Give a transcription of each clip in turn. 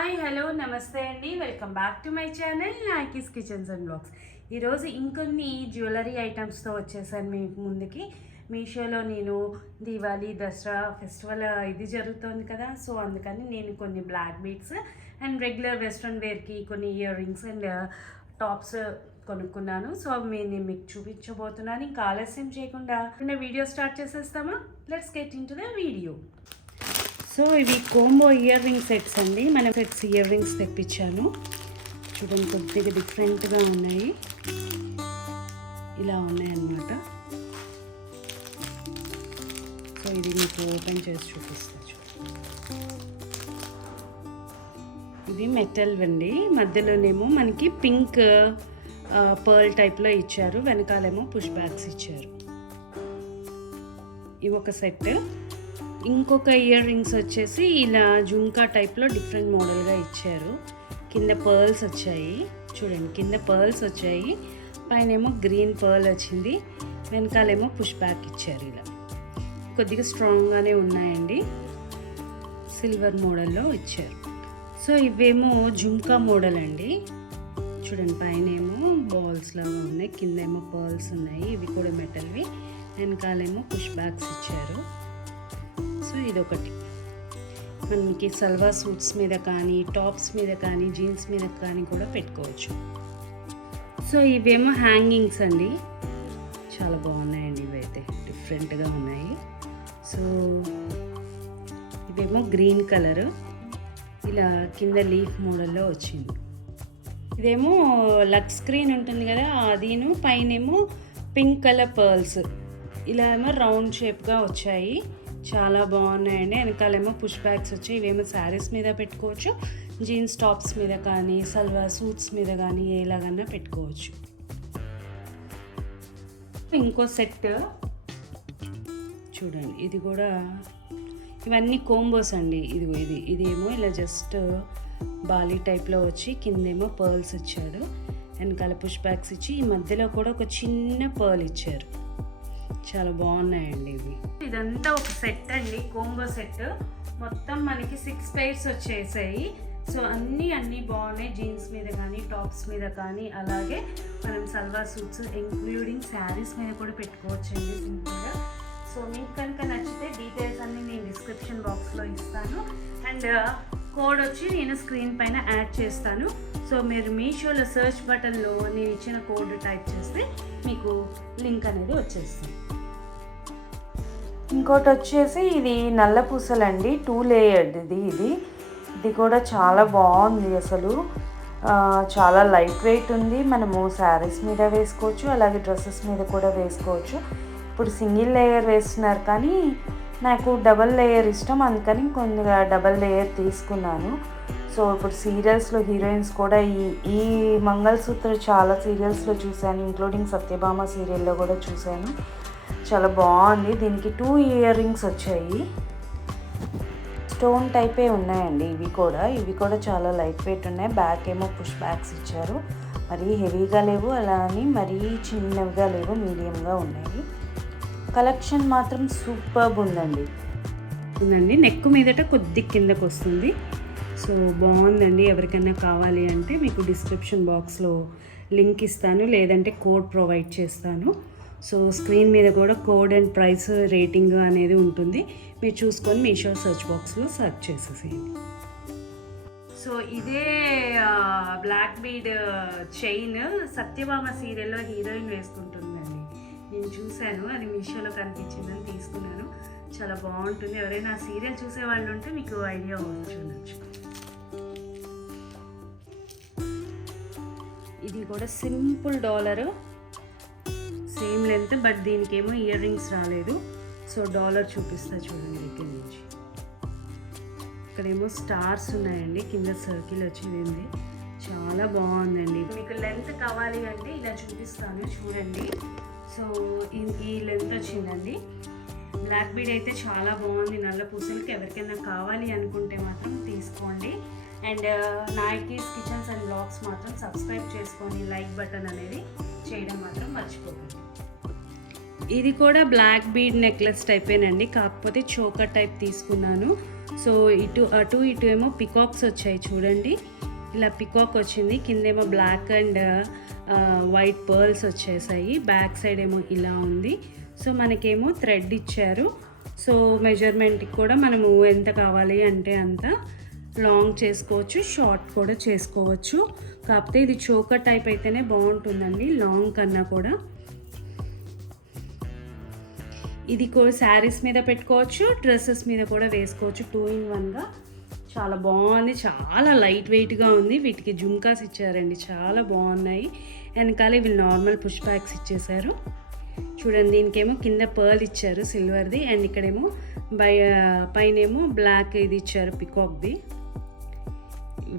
Hi hello నమస్తే అండి, welcome back to my channel Naki's kitchens and vlogs. ఈరోజు ఇంకొన్ని జ్యువెలరీ ఐటమ్స్తో వచ్చేసాను మీ ముందుకి. మీషోలో నేను దీవాళీ దసరా ఫెస్టివల్ ఇది జరుగుతుంది కదా, సో అందుకని నేను కొన్ని black beads and regular western వేర్కి కొన్ని ఇయర్ రింగ్స్ అండ్ టాప్స్ కొనుక్కున్నాను. సో నేను మీకు చూపించబోతున్నాను. ఇంకా ఆలస్యం చేయకుండా వీడియో స్టార్ట్ చేసేస్తామా? Let's get in to the video. So ఇవి కోంబో ఇయర్ రింగ్ సెట్స్ అండి. మనం సెట్స్ ఇయర్ రింగ్స్ తెప్పించాను. చూడండి, కొద్దిగా డిఫరెంట్గా ఉన్నాయి. ఇలా ఉన్నాయన్నమాట. సో ఇది మీకు ఓపెన్ చేసి చూపిస్తాను. ఇవి మెటల్ అండి. మధ్యలోనేమో మనకి పింక్ పర్ల్ టైప్లో ఇచ్చారు, వెనకాలేమో పుష్ బ్యాగ్స్ ఇచ్చారు. ఇవి ఒక సెట్. ఇంకొక ఇయర్ రింగ్స్ వచ్చేసి ఇలా జుంకా టైప్లో డిఫరెంట్ మోడల్గా ఇచ్చారు. కింద పర్ల్స్ వచ్చాయి. చూడండి, కింద పర్ల్స్ వచ్చాయి, పైన ఏమో గ్రీన్ పర్ల్ వచ్చింది, వెనకాలేమో పుష్ బ్యాక్ ఇచ్చారు. ఇలా కొద్దిగా స్ట్రాంగ్గానే ఉన్నాయండి. సిల్వర్ మోడల్లో ఇచ్చారు. సో ఇవేమో జుంకా మోడల్ అండి. చూడండి, పైన ఏమో బాల్స్ లాగా ఉన్నాయి, కింద ఏమో పర్ల్స్ ఉన్నాయి. ఇవి కూడా మెటల్వి, వెనకాలేమో పుష్ బ్యాక్స్ ఇచ్చారు. సో ఇదొకటి మనకి సల్వార్ సూట్స్ మీద కానీ, టాప్స్ మీద కానీ, జీన్స్ మీద కానీ కూడా పెట్టుకోవచ్చు. సో ఇవేమో హ్యాంగింగ్స్ అండి. చాలా బాగున్నాయండి. ఇవైతే డిఫరెంట్గా ఉన్నాయి. సో ఇవేమో గ్రీన్ కలర్, ఇలా కింద లీఫ్ మోడల్లో వచ్చింది. ఇదేమో లక్ స్క్రీన్ ఉంటుంది కదా, అదిను పైనేమో పింక్ కలర్ పర్ల్స్, ఇలా ఏమో రౌండ్ షేప్గా వచ్చాయి. చాలా బాగున్నాయండి. వెనకాలేమో పుష్ బ్యాగ్స్ వచ్చాయి. ఇవేమో శారీస్ మీద పెట్టుకోవచ్చు, జీన్స్ టాప్స్ మీద కానీ, సల్వార్ సూట్స్ మీద కానీ ఎలాగన్నా పెట్టుకోవచ్చు. ఇంకో సెట్ చూడండి, ఇది కూడా ఇవన్నీ కోంబోస్ అండి. ఇదేమో ఇలా జస్ట్ బాలీ టైప్లో వచ్చి కిందేమో పర్ల్స్ ఇచ్చాడు, వెనకాల పుష్ బ్యాగ్స్ ఇచ్చి ఈ మధ్యలో కూడా ఒక చిన్న పర్ల్ ఇచ్చారు. చాలా బాగున్నాయండి ఇవి. ఇదంతా ఒక సెట్ అండి, కోంబో సెట్. మొత్తం మనకి 6 pairs వచ్చేసాయి. సో అన్నీ బాగున్నాయి. జీన్స్ మీద కానీ, టాప్స్ మీద కానీ, అలాగే మనం సల్వార్ సూట్స్ ఇంక్లూడింగ్ శారీస్ మీద కూడా పెట్టుకోవచ్చండి సింపుల్గా. సో మీకు కనుక నచ్చితే డీటెయిల్స్ అన్నీ నేను డిస్క్రిప్షన్ బాక్స్లో ఇస్తాను. అండ్ కోడ్ వచ్చి నేను స్క్రీన్ పైన యాడ్ చేస్తాను. సో మీరు మీషోలో సర్చ్ బటన్లో నేను ఇచ్చిన కోడ్ టైప్ చేస్తే మీకు లింక్ అనేది వచ్చేస్తుంది. ఇంకోటి వచ్చేసి ఇది నల్ల పూసలండి, 2 layered ఇది కూడా చాలా బాగుంది. అసలు చాలా లైట్ వెయిట్ ఉంది. మనము శారీస్ మీద వేసుకోవచ్చు, అలాగే డ్రెస్సెస్ మీద కూడా వేసుకోవచ్చు. ఇప్పుడు సింగిల్ లేయర్ వేస్తున్నారు కానీ నాకు డబల్ లేయర్ ఇష్టం, అందుకని కొద్దిగా డబల్ లేయర్ తీసుకున్నాను. సో ఇప్పుడు సీరియల్స్లో హీరోయిన్స్ కూడా ఈ మంగళసూత్ర చాలా సీరియల్స్లో చూశాను, ఇంక్లూడింగ్ సత్యభామ సీరియల్లో కూడా చూశాను. చాలా బాగుంది. దీనికి 2 ఇయర్ రింగ్స్ వచ్చాయి. స్టోన్ టైపే ఉన్నాయండి. ఇవి కూడా చాలా లైట్ వెయిట్ ఉన్నాయి. బ్యాక్ ఏమో పుష్ బ్యాగ్స్ ఇచ్చారు. మరీ హెవీగా లేవు, అలా అని మరీ చిన్నవిగా లేవు, మీడియంగా ఉన్నాయి. కలెక్షన్ మాత్రం సూపర్బ్ ఉందండి. నెక్ మీదట కొద్ది కిందకు వస్తుంది. సో బాగుందండి. ఎవరికైనా కావాలి అంటే మీకు డిస్క్రిప్షన్ బాక్స్లో లింక్ ఇస్తాను, లేదంటే కోడ్ ప్రొవైడ్ చేస్తాను. సో స్క్రీన్ మీద కూడా కోడ్ అండ్ ప్రైస్ రేటింగ్ అనేది ఉంటుంది. మీరు చూసుకొని మీషో సర్చ్ బాక్స్లో సెర్చ్ చేసేసేయండి. సో ఇదే బ్లాక్ బీడ్ చైన్ సత్యభామ సీరియల్లో హీరోయిన్ వేసుకుంటుందండి. నేను చూశాను, అది మీషోలో కనిపించిందని తీసుకున్నాను. చాలా బాగుంటుంది. ఎవరైనా సీరియల్ చూసే వాళ్ళు ఉంటే మీకు ఐడియా ఉండొచ్చు. ఇది కూడా simple dollar, same length, but దీనికి ఏమో ఇయర్ రింగ్స్ రాలేదు. సో డాలర్ చూపిస్తా చూడండి. దగ్గర నుంచి ఇక్కడేమో స్టార్స్ ఉన్నాయండి, కింద సర్కిల్ వచ్చింది. చాలా బాగుందండి. మీకు లెంత్ కావాలి అంటే ఇలా చూపిస్తాను చూడండి. సో ఈ లెంత్ వచ్చిందండి. బ్లాక్ బీడ్ అయితే చాలా బాగుంది. నల్ల పూసలకి ఎవరికైనా కావాలి అనుకుంటే మాత్రం తీసుకోండి. అండ్ నాకీస్ కిచెన్స్ అండ్ బ్లాగ్స్ మాత్రం సబ్స్క్రైబ్ చేసుకొని లైక్ బటన్ అనేది చేయడం మాత్రం మర్చిపోకండి. ఇది కూడా బ్లాక్ బీడ్ నెక్లెస్ టైపేనండి, కాకపోతే చోకర్ టైప్ తీసుకున్నాను. సో అటు ఇటు ఏమో పికాక్స్ వచ్చాయి చూడండి. ఇలా పికాక్ వచ్చింది, కిందేమో బ్లాక్ అండ్ వైట్ పర్ల్స్ వచ్చేసాయి. బ్యాక్ సైడ్ ఏమో ఇలా ఉంది. సో మనకేమో థ్రెడ్ ఇచ్చారు. సో మెజర్మెంట్కి కూడా మనము ఎంత కావాలి అంటే అంత లాంగ్ చేసుకోవచ్చు, షార్ట్ కూడా చేసుకోవచ్చు. కాకపోతే ఇది చోకర్ టైప్ అయితేనే బాగుంటుందండి, లాంగ్ కన్నా కూడా. ఇది శారీస్ మీద పెట్టుకోవచ్చు, డ్రెస్సెస్ మీద కూడా వేసుకోవచ్చు. 2 in 1గా చాలా బాగుంది, చాలా లైట్ వెయిట్గా ఉంది. వీటికి జుంకాస్ ఇచ్చారండి, చాలా బాగున్నాయి. వెనకాల వీళ్ళు నార్మల్ పుష్ బ్యాగ్స్ ఇచ్చేసారు చూడండి. దీనికేమో కింద పర్ల్ ఇచ్చారు సిల్వర్ది, అండ్ ఇక్కడేమో పైనేమో బ్లాక్ ఇది ఇచ్చారు పికాక్ది.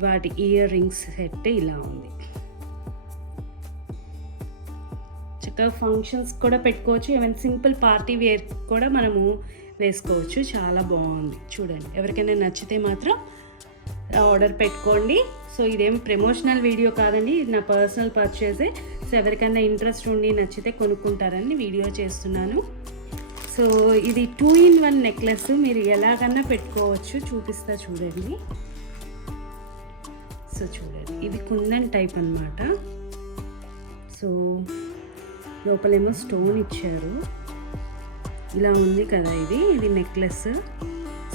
వాటి ఇయర్ రింగ్స్ సెట్ ఇలా ఉంది. చక్కగా ఫంక్షన్స్ కూడా పెట్టుకోవచ్చు, ఏమైనా సింపుల్ పార్టీ వేర్ కూడా మనము వేసుకోవచ్చు. చాలా బాగుంది చూడండి. ఎవరికైనా నచ్చితే మాత్రం ఆర్డర్ పెట్టుకోండి. సో ఇదేం ప్రమోషనల్ వీడియో కాదండి, ఇది నా పర్సనల్ పర్చేసే. సో ఎవరికైనా ఇంట్రెస్ట్ ఉండి నచ్చితే కొనుక్కుంటారని వీడియో చేస్తున్నాను. సో ఇది 2 in 1 నెక్లెస్, మీరు ఎలాగన్నా పెట్టుకోవచ్చు. చూపిస్తా చూడండి. సో చూడండి, ఇది కుందన్ టైప్ అన్నమాట. సో లోపలేమో స్టోన్ ఇచ్చారు, ఇలా ఉంది కదా. ఇది నెక్లెస్.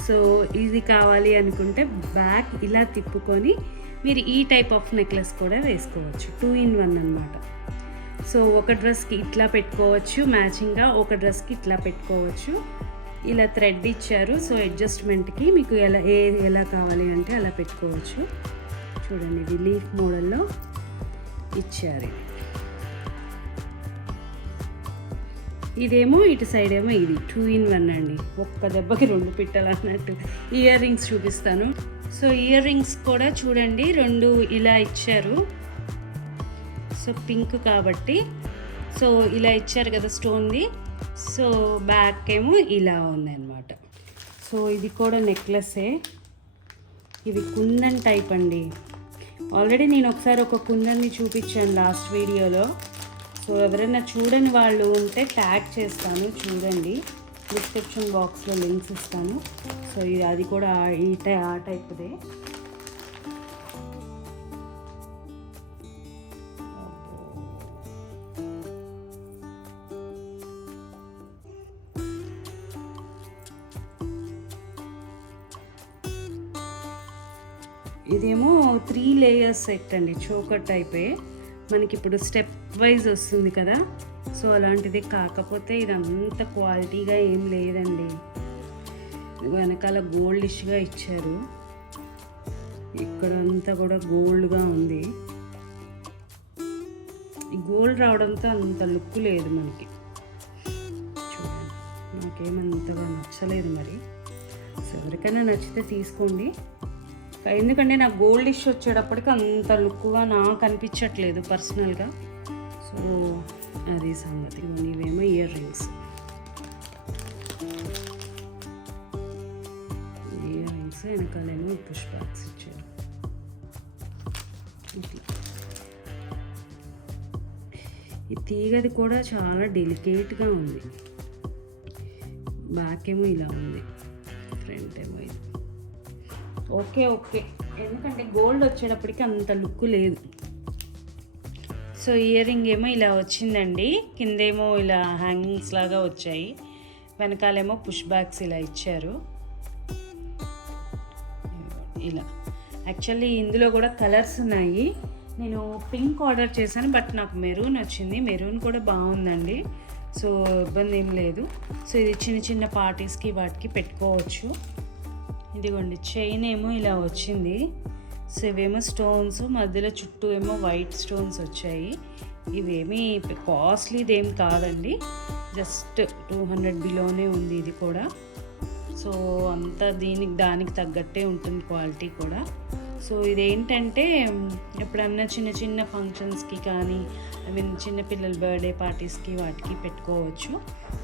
సో ఇది కావాలి అనుకుంటే బ్యాక్ ఇలా తిప్పుకొని మీరు ఈ టైప్ ఆఫ్ నెక్లెస్ కూడా వేసుకోవచ్చు. 2 in 1 అన్నమాట. సో ఒక డ్రెస్కి ఇట్లా పెట్టుకోవచ్చు మ్యాచింగ్గా, ఒక డ్రెస్కి ఇట్లా పెట్టుకోవచ్చు. ఇలా థ్రెడ్ ఇచ్చారు. సో అడ్జస్ట్మెంట్కి మీకు ఎలా కావాలి అంటే అలా పెట్టుకోవచ్చు. చూడండి, ఇది లీఫ్ మోడల్లో ఇచ్చారు. ఇదేమో ఇటు సైడ్ ఏమో ఇది 2 in 1 అండి, ఒక్క దెబ్బకి 2 పిట్టలు అన్నట్టు. ఇయర్ రింగ్స్ చూపిస్తాను. సో ఇయర్ రింగ్స్ కూడా చూడండి, 2 ఇలా ఇచ్చారు. సో పింక్ కాబట్టి సో ఇలా ఇచ్చారు కదా స్టోన్ది. సో బ్యాక్ ఏమో ఇలా ఉందన్నమాట. సో ఇది కూడా నెక్లెస్సే, ఇది కుందన్ టైప్ అండి. ఆల్రెడీ నేను ఒకసారి ఒక కుందన్ని చూపించాను లాస్ట్ వీడియోలో. సో ఎవరైనా చూడని వాళ్ళు ఉంటే ట్యాగ్ చేస్తాను, చూడండి. డిస్క్రిప్షన్ బాక్స్లో లింక్స్ ఇస్తాను. సో అది కూడా ఆ టైప్దే. ఇదేమో 3 layers సెట్ అండి, చోకర్ టైపే. మనకి ఇప్పుడు స్టెప్ వైజ్ వస్తుంది కదా. సో అలాంటిది, కాకపోతే ఇది అంత క్వాలిటీగా ఏం లేదండి. వెనకాల గోల్డిష్గా ఇచ్చారు, ఇక్కడ అంతా కూడా గోల్డ్గా ఉంది. ఈ గోల్డ్ రావడంతో అంత లుక్ లేదు మనకి. చూడండి, నాకేమంతగా నచ్చలేదు మరి. సో ఎవరికైనా నచ్చితే తీసుకోండి. ఎందుకంటే నాకు గోల్డ్ ఇష్యూ వచ్చేటప్పటికి అంత లుక్గా నాకు అనిపించట్లేదు పర్సనల్గా. సో అది సంగతి. ఇవేమో ఇయర్ రింగ్స్. వెనకాలేమో పుష్ బ్యాగ్స్ ఇచ్చారు. ఈ తీగది కూడా చాలా డెలికేట్గా ఉంది. బ్యాక్ ఏమో ఇలా ఉంది, ఫ్రంట్ ఏమో ఇది. ఓకే, ఎందుకంటే గోల్డ్ వచ్చేటప్పటికి అంత లుక్ లేదు. సో ఇయర్ రింగ్ ఏమో ఇలా వచ్చిందండి, కిందేమో ఇలా హ్యాంగింగ్స్ లాగా వచ్చాయి, వెనకాలేమో పుష్ బ్యాగ్స్ ఇలా ఇచ్చారు. ఇలా యాక్చువల్లీ ఇందులో కూడా కలర్స్ ఉన్నాయి. నేను పింక్ ఆర్డర్ చేశాను, బట్ నాకు మెరూన్ వచ్చింది. మెరూన్ కూడా బాగుందండి, సో ఇబ్బంది ఏం లేదు. సో ఇది చిన్న చిన్న పార్టీస్కి వాటికి పెట్టుకోవచ్చు. ఇదిగోండి, చైన్ ఏమో ఇలా వచ్చింది. సో ఇవేమో స్టోన్స్, మధ్యలో చుట్టూ ఏమో వైట్ స్టోన్స్ వచ్చాయి. ఇవేమీ కాస్ట్లీది ఏం కాదండి, జస్ట్ 200 బిలోనే ఉంది ఇది కూడా. సో అంతా దానికి తగ్గట్టే ఉంటుంది క్వాలిటీ కూడా. సో ఇదేంటంటే ఎప్పుడన్నా చిన్న చిన్న ఫంక్షన్స్కి కానీ, చిన్నపిల్లల బర్త్డే పార్టీస్కి వాటికి పెట్టుకోవచ్చు.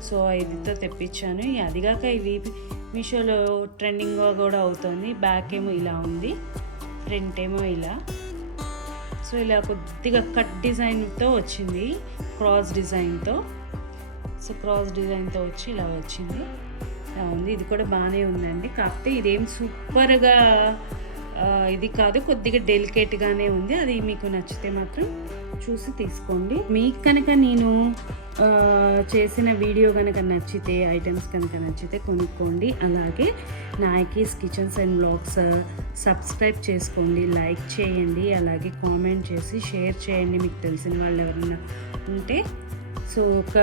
సో ఇదితో తెప్పించాను. అదిగాక ఇవి మీషోలో ట్రెండింగ్గా కూడా అవుతుంది. బ్యాక్ ఏమో ఇలా ఉంది, ఫ్రంట్ ఏమో ఇలా. సో ఇలా కొద్దిగా కట్ డిజైన్తో వచ్చింది, క్రాస్ డిజైన్తో. సో క్రాస్ డిజైన్తో వచ్చి ఇలా వచ్చింది. ఉంది. ఇది కూడా బాగానే ఉందండి. కాకపోతే ఇదేం సూపర్గా ఇది కాదు, కొద్దిగా డెలికేట్గానే ఉంది. అది మీకు నచ్చితే మాత్రం చూసి తీసుకోండి. మీకు కనుక నేను చేసిన వీడియో కనుక నచ్చితే, ఐటమ్స్ కనుక నచ్చితే కొనుక్కోండి. అలాగే నాయకీస్ కిచెన్స్ అండ్ వ్లాగ్స్ సబ్స్క్రైబ్ చేసుకోండి, లైక్ చేయండి, అలాగే కామెంట్ చేసి షేర్ చేయండి మీకు తెలిసిన వాళ్ళు ఎవరైనా ఉంటే. సో ఒక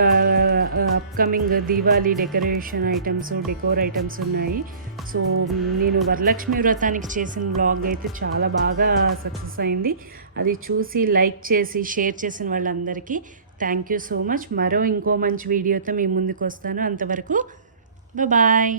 upcoming Diwali decoration items, decor items ఉన్నాయి. సో నేను వరలక్ష్మి వ్రతానికి చేసిన వ్లాగ్ అయితే చాలా బాగా సక్సెస్ అయింది. అది చూసి లైక్ చేసి షేర్ చేసిన వాళ్ళందరికీ థ్యాంక్ యూ సో మచ్. ఇంకో మంచి వీడియోతో మీ ముందుకు వస్తాను. అంతవరకు బాయ్.